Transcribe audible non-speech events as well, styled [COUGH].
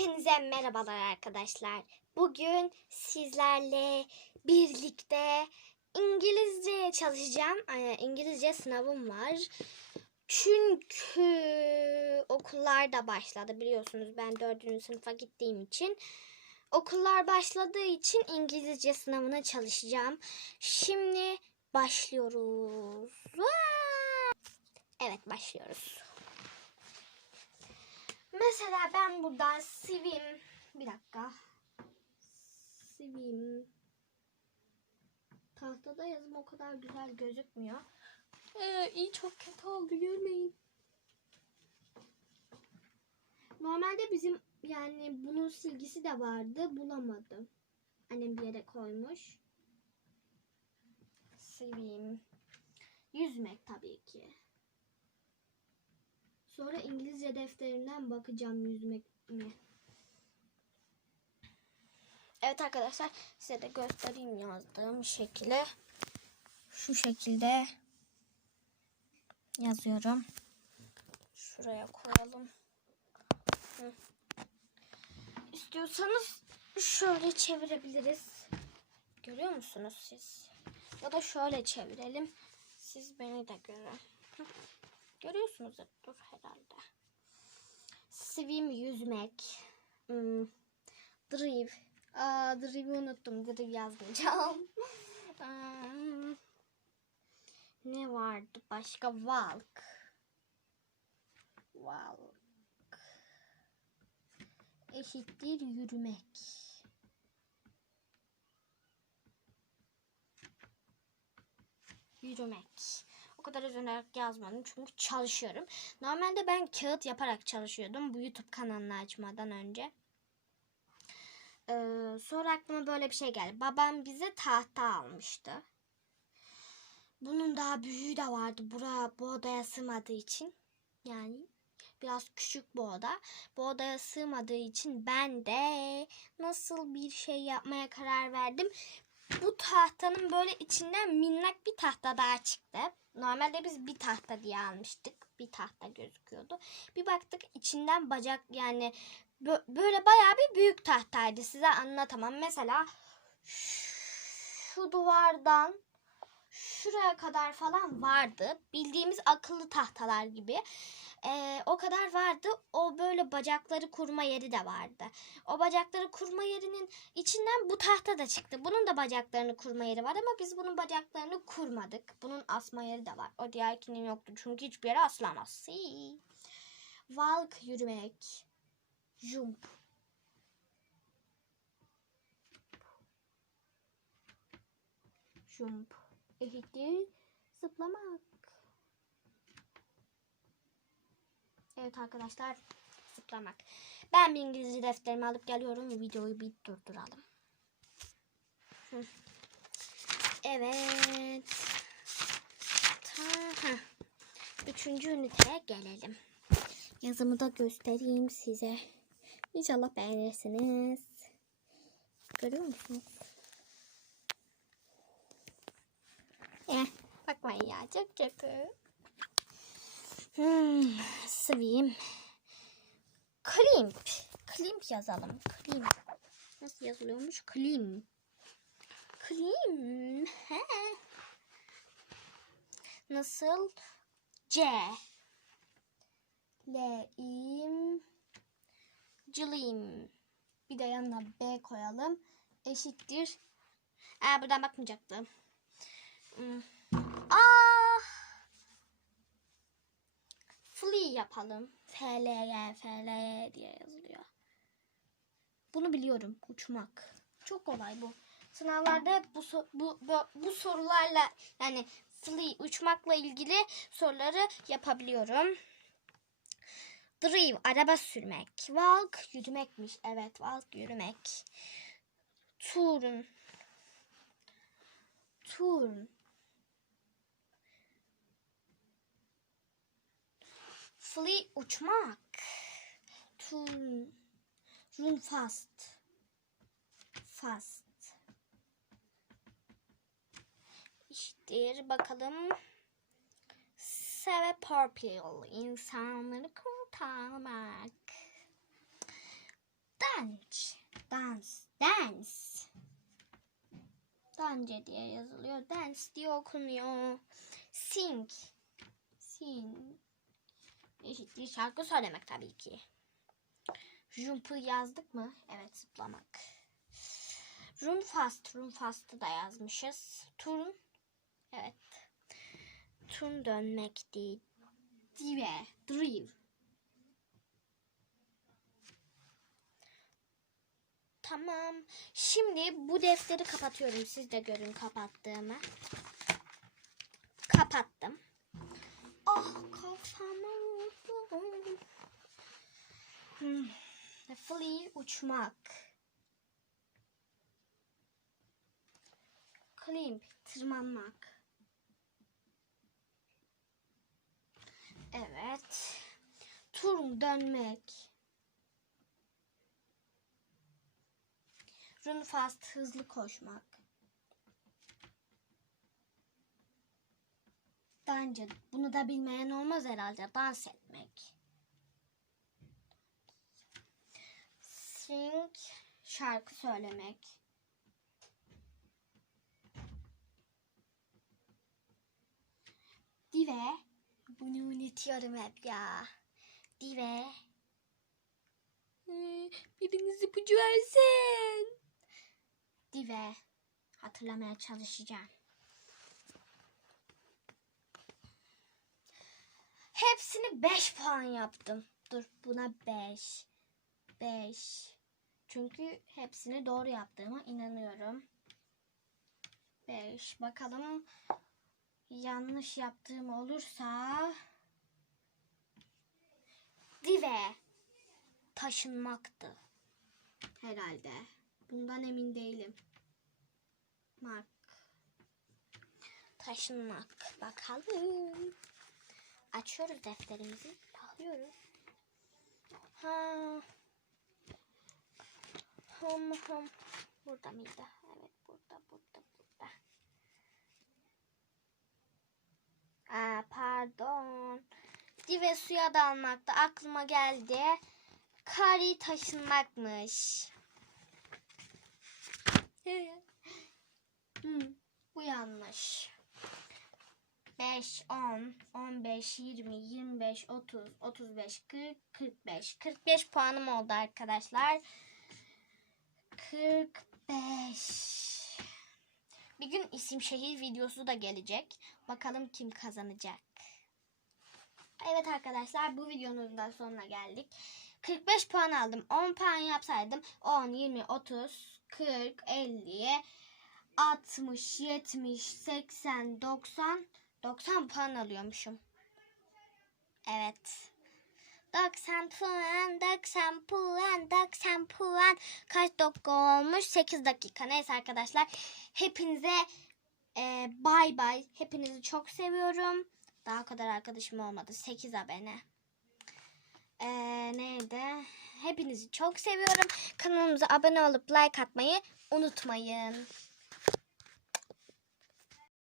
Hepinize merhabalar arkadaşlar. Bugün sizlerle birlikte İngilizce çalışacağım. Ay, İngilizce sınavım var. Çünkü okullar da başladı biliyorsunuz ben dördüncü sınıfa gittiğim için. Okullar başladığı için İngilizce sınavına çalışacağım. Şimdi başlıyoruz. Evet başlıyoruz. Mesela ben buradan sivim. Bir dakika. Sivim. Tahtada yazım o kadar güzel gözükmüyor. Ee, iyi çok kötü oldu görmeyin. Normalde bizim yani bunun silgisi de vardı. Bulamadım. Annem bir yere koymuş. Sivim. Yüzmek tabii ki. Sonra İngilizce defterimden bakacağım yüzmek mi? Evet arkadaşlar size de göstereyim yazdığım şekli. Şu şekilde yazıyorum. Şuraya koyalım. Hı. İstiyorsanız şöyle çevirebiliriz. Görüyor musunuz siz? Ya da şöyle çevirelim. Siz beni de görün. Hı. Görüyorsunuzdur herhalde. Swim yüzmek. Hmm. Drive. Aa, drive'i unuttum. Drive yazmayacağım. [LAUGHS] Ne vardı başka? Walk. Walk. Eşittir yürümek. Yürümek. O kadar özenerek yazmadım çünkü çalışıyorum. Normalde ben kağıt yaparak çalışıyordum bu YouTube kanalını açmadan önce. Ee, sonra aklıma böyle bir şey geldi. Babam bize tahta almıştı. Bunun daha büyüğü de vardı. Bura bu odaya sığmadığı için. Yani biraz küçük bu oda. Bu odaya sığmadığı için ben de nasıl bir şey yapmaya karar verdim. Bu tahtanın böyle içinden minnak bir tahta daha çıktı. Normalde biz bir tahta diye almıştık. Bir tahta gözüküyordu. Bir baktık içinden bacak yani bö- böyle bayağı bir büyük tahtaydı. Size anlatamam. Mesela şu duvardan şuraya kadar falan vardı. Bildiğimiz akıllı tahtalar gibi. Ee, o kadar vardı. O böyle bacakları kurma yeri de vardı. O bacakları kurma yerinin içinden bu tahta da çıktı. Bunun da bacaklarını kurma yeri var ama biz bunun bacaklarını kurmadık. Bunun asma yeri de var. O diğerkinin yoktu. Çünkü hiçbir yere asılamaz. Walk yürümek. Jump. Jump. Eşittir zıplamak. Evet arkadaşlar zıplamak. Ben bir İngilizce defterimi alıp geliyorum ve videoyu bir durduralım. Evet. Ta, heh. Üçüncü üniteye gelelim. Yazımı da göstereyim size. İnşallah beğenirsiniz. Görüyor musunuz? Eh, bakmayın ya çok kötü. Hmm, sıvayım. Klimp. Klimp yazalım. Klimp. Nasıl yazılıyormuş? Klim. Klim. Nasıl? C. L-im. Cılim. Bir de yanına B koyalım. Eşittir. Aa, buradan bakmayacaktım. Hmm. Ah. Flee yapalım. F-L-Y, F-L-Y diye yazılıyor. Bunu biliyorum. Uçmak. Çok kolay bu. Sınavlarda hep bu, bu, bu, bu sorularla yani flee uçmakla ilgili soruları yapabiliyorum. Drive araba sürmek. Walk yürümekmiş. Evet walk yürümek. Turn. Turn. Flee uçmak. Turn. Run fast. Fast. İşte bakalım. Save purple. insanları kurtarmak. Dance. Dance. Dance. Dance diye yazılıyor. Dance diye okunuyor. Sing. Sing. Eşitliği şarkı söylemek tabii ki. Jump'ı yazdık mı? Evet zıplamak. Run fast. Run fast'ı da yazmışız. Turn. Evet. Turn dönmek değil. Dive. Drive. Tamam. Şimdi bu defteri kapatıyorum. Siz de görün kapattığımı. Kapattım. Flee uçmak. Climb tırmanmak. Evet. Turn dönmek. Run fast hızlı koşmak. Bence bunu da bilmeyen olmaz herhalde. Dans etmek. Sing şarkı söylemek. Dive bunu unutuyorum hep ya. Dive Biriniz ipucu versin. Dive. Hatırlamaya çalışacağım. Hepsini 5 puan yaptım. Dur buna 5. 5. Çünkü hepsini doğru yaptığıma inanıyorum. 5. Bakalım yanlış yaptığım olursa Dive taşınmaktı. Herhalde. Bundan emin değilim. Mark. Taşınmak. Bakalım. Açıyoruz defterimizi. Alıyoruz. Ha. Hım hım. Burada mıydı? Evet burada burada burada. Aa, pardon. Dive suya dalmakta aklıma geldi. Kari taşınmakmış. [LAUGHS] hmm, bu yanlış. 5, 10, 15, 20, 25, 30, 35, 40, 45. 45 puanım oldu arkadaşlar. 45. Bir gün isim şehir videosu da gelecek. Bakalım kim kazanacak. Evet arkadaşlar bu videonun da sonuna geldik. 45 puan aldım. 10 puan yapsaydım 10, 20, 30, 40, 50, 60, 70, 80, 90, 90 puan alıyormuşum. Evet. 90 puan, 90 puan, 90 puan. Kaç dakika olmuş? 8 dakika. Neyse arkadaşlar. Hepinize e, bay bay. Hepinizi çok seviyorum. Daha kadar arkadaşım olmadı. 8 abone. Ee, neydi? Hepinizi çok seviyorum. Kanalımıza abone olup like atmayı unutmayın.